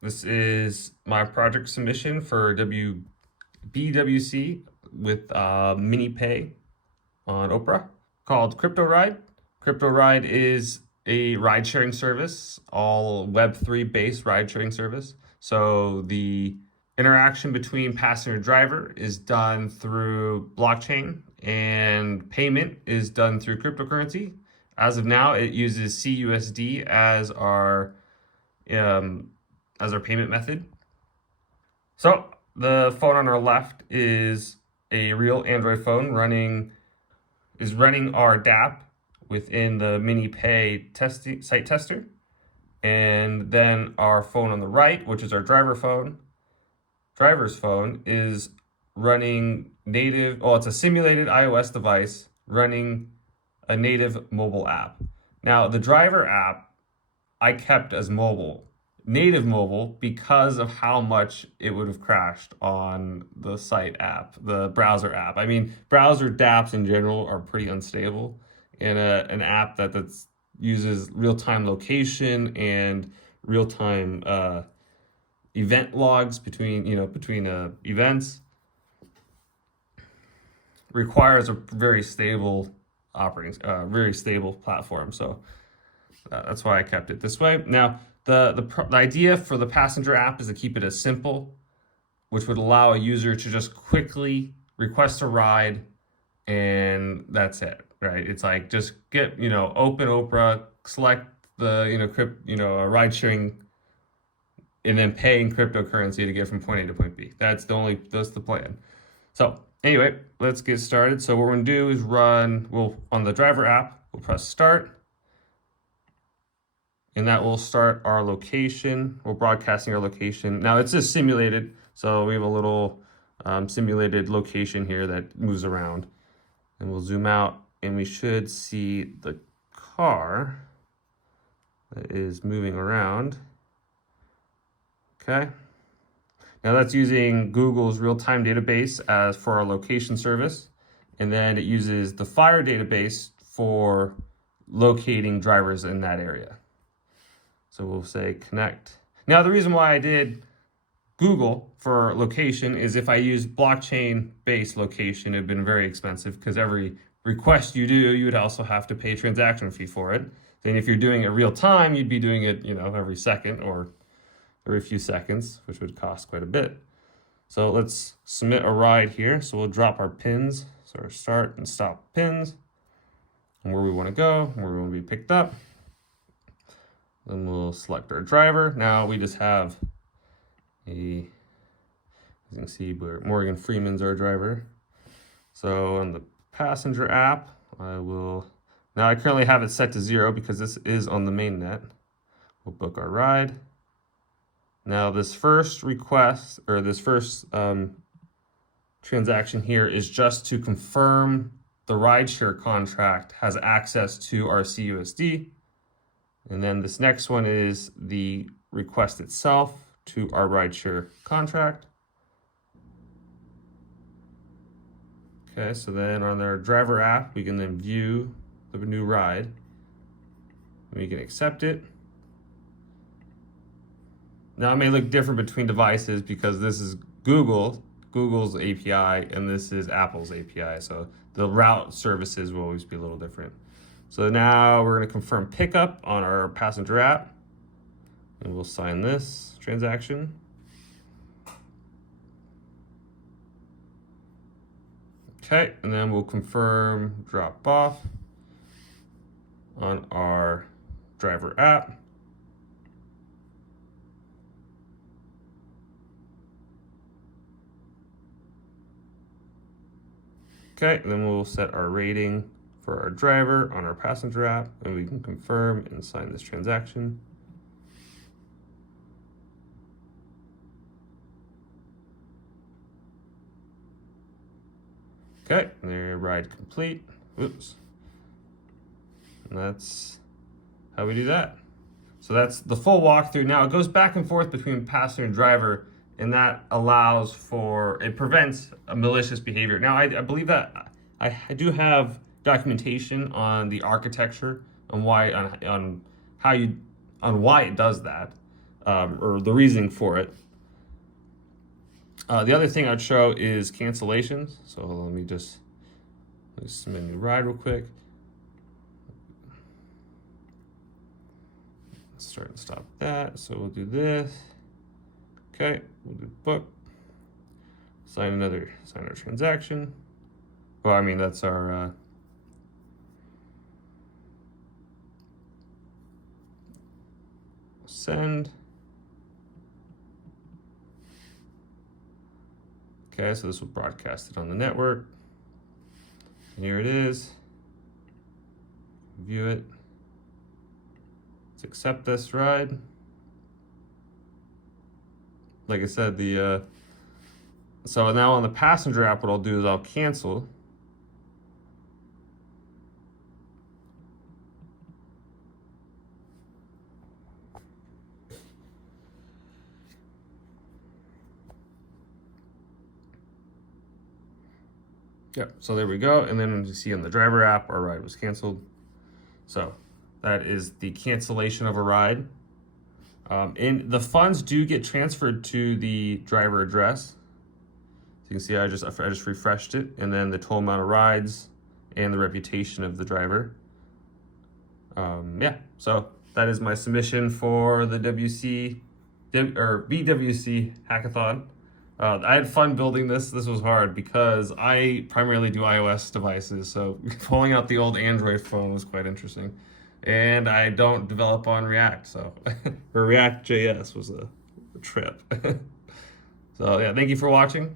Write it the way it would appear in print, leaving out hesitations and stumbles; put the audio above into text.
This is my project submission for BWC with MiniPay on Oprah called CryptoRide. CryptoRide is a ride-sharing service, all Web3 based ride-sharing service. So the interaction between passenger and driver is done through blockchain and payment is done through cryptocurrency. As of now, it uses CUSD um, as our payment method. So the phone on our left is a real Android phone running our DApp within the MiniPay site tester. And then our phone on the right, which is our driver's phone, is running native, well, it's a simulated iOS device running a native mobile app. Now, the driver app I kept as native mobile, because of how much it would have crashed on the site app, the browser app. I mean, browser dApps in general are pretty unstable, and an app that uses real-time location and real-time event logs between events requires a very stable very stable platform. So that's why I kept it this way. Now, the idea for the passenger app is to keep it as simple, which would allow a user to just quickly request a ride, and that's it, right? It's like just get, open Oprah, select the, ride sharing, and then pay in cryptocurrency to get from point A to point B. That's the plan. So anyway, let's get started. So what we're gonna do is on the driver app, we'll press start. And that will start our location. We're broadcasting our location. Now it's just simulated, so we have a little simulated location here that moves around. And we'll zoom out, and we should see the car that is moving around. Okay. Now that's using Google's real-time database as for our location service. And then it uses the Fire database for locating drivers in that area. So we'll say connect. Now, the reason why I did Google for location is if I use blockchain-based location, it'd been very expensive, because every request you do, you would also have to pay a transaction fee for it. Then if you're doing it real time, you'd be doing it, every second or every few seconds, which would cost quite a bit. So let's submit a ride here. So we'll drop our pins, so our start and stop pins, and where we want to go, where we want to be picked up. Then we'll select our driver. Now we just have as you can see, Morgan Freeman's our driver. So on the passenger app, now I currently have it set to 0 because this is on the main net. We'll book our ride. Now this first request, or this first transaction here, is just to confirm the rideshare contract has access to our CUSD. And then this next one is the request itself to our rideshare contract. Okay, so then on our driver app, we can then view the new ride. We can accept it. Now it may look different between devices because this is Google's API, and this is Apple's API. So the route services will always be a little different. So now we're going to confirm pickup on our passenger app, and we'll sign this transaction. Okay, and then we'll confirm drop off on our driver app. Okay, and then we'll set our rating for our driver on our passenger app, and we can confirm and sign this transaction. Okay, and there, ride complete. Oops. And that's how we do that. So that's the full walkthrough. Now it goes back and forth between passenger and driver, and that it prevents a malicious behavior. Now I believe that I do have documentation on the architecture on why it does that. or the reasoning for it. The other thing I'd show is cancellations. So let me just submit a new ride real quick. Start and stop that. So we'll do this. Okay, we'll do book. Sign our transaction. Well, I mean, that's our send. Okay, so this will broadcast it on the network. And here it is. View it. Let's accept this ride. Like I said, so now on the passenger app, what I'll do is I'll cancel. Yep, so there we go. And then you see on the driver app, our ride was canceled. So that is the cancellation of a ride. And the funds do get transferred to the driver address. So you can see I just refreshed it, and then the total amount of rides and the reputation of the driver. Yeah, so that is my submission for the BWC hackathon. I had fun building this. This was hard because I primarily do iOS devices, so pulling out the old Android phone was quite interesting. And I don't develop on React, so or React.js was a trip. So yeah, thank you for watching.